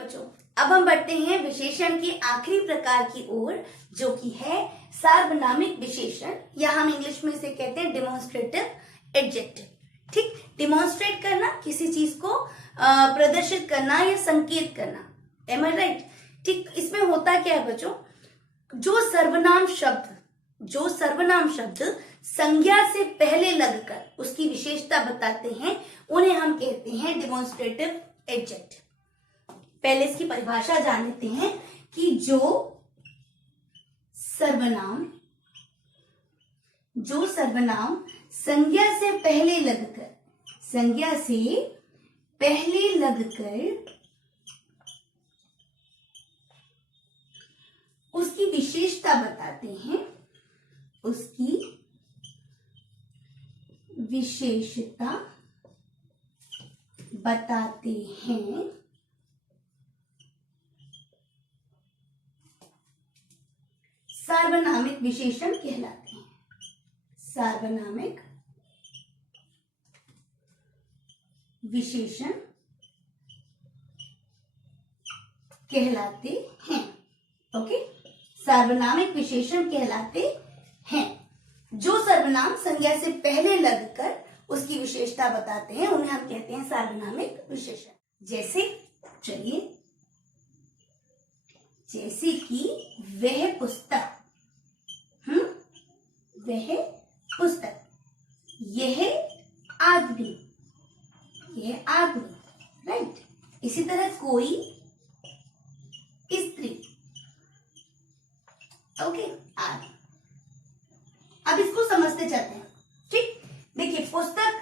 बच्चों, अब हम बढ़ते हैं विशेषण के आखिरी प्रकार की ओर, जो कि है सार्वनामिक विशेषण, या हम इंग्लिश में इसे कहते हैं डिमॉन्स्ट्रेटिव एडजेक्टिव। ठीक, डिमॉन्स्ट्रेट करना, किसी चीज को प्रदर्शित करना या संकेत करना। एम आई राइट? ठीक, इसमें होता क्या है बच्चों, जो सर्वनाम शब्द संज्ञा से पहले लगकर उसकी विशेषता बताते हैं, उन्हें हम कहते हैं डिमॉन्स्ट्रेटिव एडजेक्टिव। पहले इसकी परिभाषा जान लेते हैं कि जो सर्वनाम संज्ञा से पहले लगकर उसकी विशेषता बताते हैं, सार्वनामिक विशेषण कहलाते हैं। सार्वनामिक विशेषण कहलाते हैं। ओके, सार्वनामिक विशेषण कहलाते हैं। जो सर्वनाम संज्ञा से पहले लगकर उसकी विशेषता बताते हैं, उन्हें हम कहते हैं सार्वनामिक विशेषण। जैसे कि वह पुस्तक, यह आदमी, राइट। इसी तरह कोई स्त्री, ओके, आदि। अब इसको समझते चलते हैं। ठीक, देखिए, पुस्तक,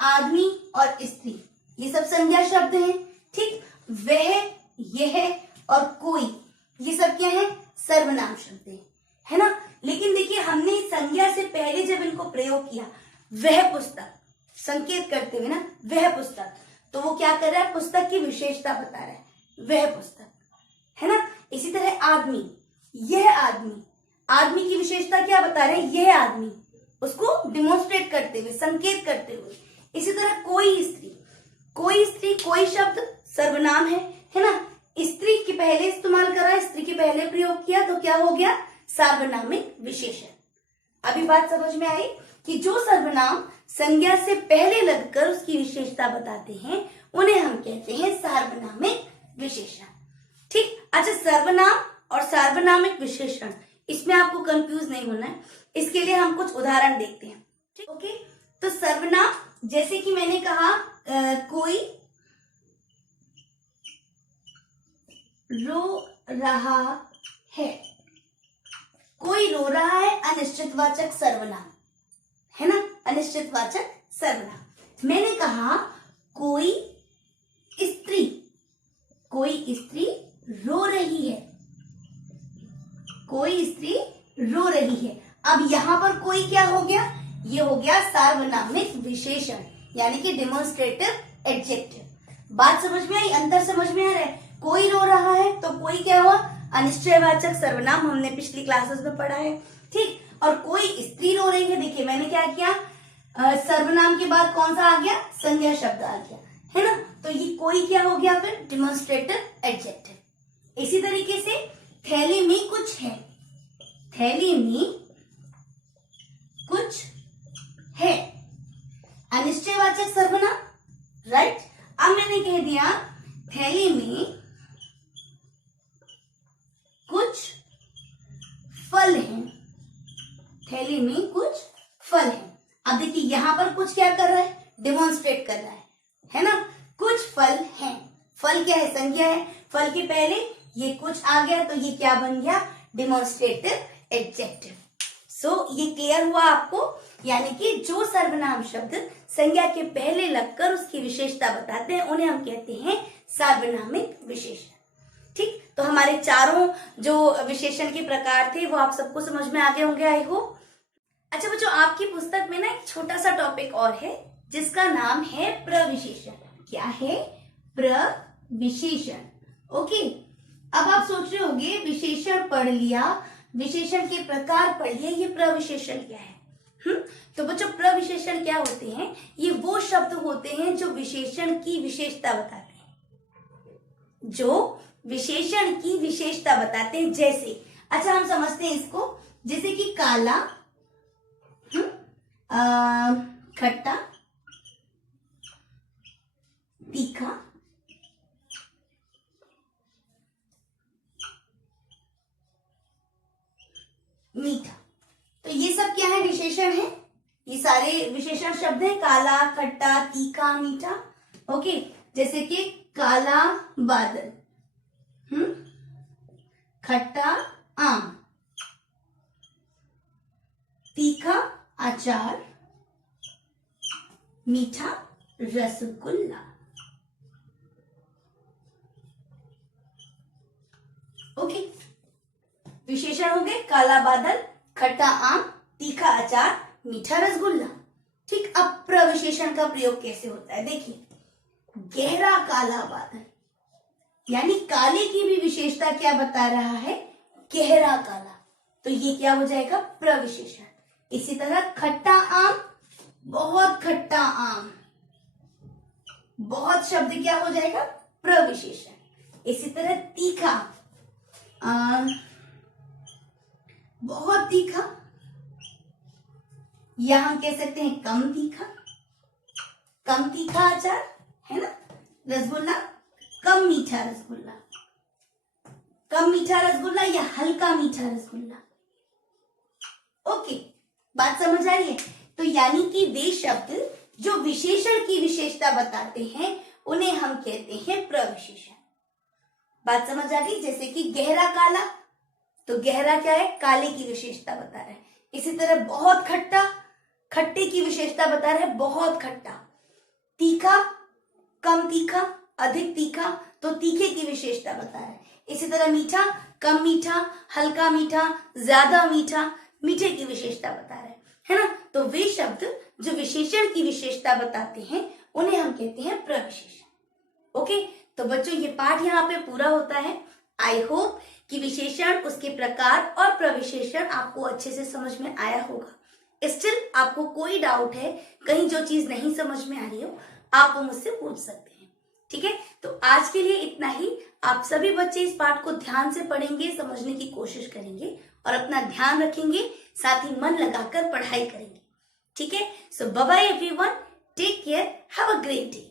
आदमी और स्त्री, ये सब संज्ञा शब्द हैं। ठीक, वह, यह और कोई, ये सब क्या है? सर्वनाम शब्द है ना। लेकिन देखिए, हमने संज्ञा से पहले जब इनको प्रयोग किया, वह पुस्तक संकेत करते हुए ना, वह पुस्तक, तो वो क्या कर रहा है? पुस्तक की विशेषता बता रहा है, वह पुस्तक, है ना। इसी तरह आदमी, यह आदमी की विशेषता क्या बता रहे हैं? यह आदमी, उसको डिमॉन्स्ट्रेट करते हुए, संकेत करते हुए। इसी तरह कोई स्त्री, कोई शब्द सर्वनाम है ना। स्त्री के पहले इस्तेमाल करा, स्त्री के पहले प्रयोग किया, तो क्या हो गया? सार्वनामिक विशेषण। अभी बात समझ में आई कि जो सर्वनाम संज्ञा से पहले लगकर उसकी विशेषता बताते हैं, उन्हें हम कहते हैं सार्वनामिक विशेषण। ठीक, अच्छा, सर्वनाम और सार्वनामिक विशेषण, इसमें आपको कंफ्यूज नहीं होना है। इसके लिए हम कुछ उदाहरण देखते हैं। ठीक, ओके। तो सर्वनाम, जैसे कि मैंने कहा, कोई रो रहा है, कोई रो रहा है, अनिश्चितवाचक सर्वनाम है ना, अनिश्चितवाचक सर्वनाम। मैंने कहा कोई स्त्री रो रही है, अब यहां पर कोई क्या हो गया? ये हो गया सार्वनामिक विशेषण, यानी कि डिमॉन्स्ट्रेटिव एडजेक्टिव। बात समझ में आई? अंतर समझ में आ रहा है? कोई रो रहा है तो कोई क्या हुआ? अनिश्चयवाचक सर्वनाम, हमने पिछली क्लासेस में पढ़ा है। ठीक, और कोई स्त्री रो रही है, देखिए मैंने क्या किया, सर्वनाम के बाद कौन सा आ गया? संज्ञा शब्द आ गया, है ना। तो ये कोई क्या हो गया फिर? Demonstrative adjective. इसी तरीके से थैली में कुछ है, अनिश्चयवाचक सर्वनाम, राइट। अब मैंने कह दिया थैली में कुछ फल हैं, अब देखिए यहां पर कुछ क्या कर रहा है? डिमॉन्स्ट्रेट कर रहा है ना। कुछ फल हैं, फल क्या है? संज्ञा है। फल के पहले ये कुछ आ गया, तो ये क्या बन गया? Demonstrative adjective. सो ये क्लियर हुआ आपको? यानी कि जो सर्वनाम शब्द संज्ञा के पहले लगकर उसकी विशेषता बताते हैं, उन्हें हम कहते हैं सार्वनामिक विशेषण। ठीक, तो हमारे चारों जो विशेषण के प्रकार थे, वो आप सबको समझ में आ गए होंगे, आई होप। अच्छा बच्चों, आपकी पुस्तक में ना एक छोटा सा टॉपिक और है, जिसका नाम है प्रविशेषण। क्या है? प्रविशेषण। ओके, अब आप सोच रहे होंगे विशेषण पढ़ लिया, विशेषण के प्रकार पढ़ लिए, ये प्रविशेषण क्या है? तो बच्चों, प्रविशेषण क्या होते हैं? ये वो शब्द होते हैं जो विशेषण की विशेषता बताते हैं। जो विशेषण की विशेषता बताते हैं। जैसे, अच्छा हम समझते हैं इसको, जैसे कि काला, खट्टा, तीखा, मीठा। तो ये सब क्या है? विशेषण है। ये सारे विशेषण शब्द हैं, काला, खट्टा, तीखा, मीठा। ओके, जैसे कि काला बादल, खट्टा आम, तीखा अचार, मीठा रसगुल्ला। ओके, विशेषण हो गए काला बादल, खट्टा आम, तीखा अचार, मीठा रसगुल्ला। ठीक, अब प्रविशेषण का प्रयोग कैसे होता है? देखिए, गहरा काला बादल, यानी काले की भी विशेषता क्या बता रहा है? गहरा काला। तो ये क्या हो जाएगा? प्रविशेषण। इसी तरह खट्टा आम, बहुत खट्टा आम, बहुत शब्द क्या हो जाएगा? प्रविशेषण। इसी तरह तीखा, बहुत तीखा, या हम कह सकते हैं कम तीखा, कम तीखा अचार, है ना। रसगुल्ला, कम मीठा रसगुल्ला, कम मीठा रसगुल्ला या हल्का मीठा रसगुल्ला। ओके, बात समझ आ रही है? तो यानी कि वे शब्द जो विशेषण की विशेषता बताते हैं उन्हें हम कहते हैं प्रविशेषण। बात समझ आ गई? जैसे कि गहरा काला, तो गहरा क्या है? काले की विशेषता बता रहा है। इसी तरह बहुत खट्टा, खट्टे की विशेषता बता रहा है, बहुत खट्टा। तीखा, कम तीखा, अधिक तीखा, तो तीखे की विशेषता बता रहा है। इसी तरह मीठा, कम मीठा, हल्का मीठा, ज्यादा मीठा, मीठे की विशेषता बता रहा है ना। तो वे शब्द जो विशेषण की विशेषता बताते हैं उन्हें हम कहते हैं प्रविशेषण। ओके, तो बच्चों ये पाठ यहाँ पे पूरा होता है। आई होप कि विशेषण, उसके प्रकार और प्रविशेषण आपको अच्छे से समझ में आया होगा। स्टिल आपको कोई डाउट है, कहीं जो चीज नहीं समझ में आ रही हो, आप वो मुझसे पूछ सकते हैं। ठीक है, तो आज के लिए इतना ही। आप सभी बच्चे इस पाठ को ध्यान से पढ़ेंगे, समझने की कोशिश करेंगे और अपना ध्यान रखेंगे, साथ ही मन लगाकर पढ़ाई करेंगे। ठीक है, so bye bye everyone, take care, have a great day.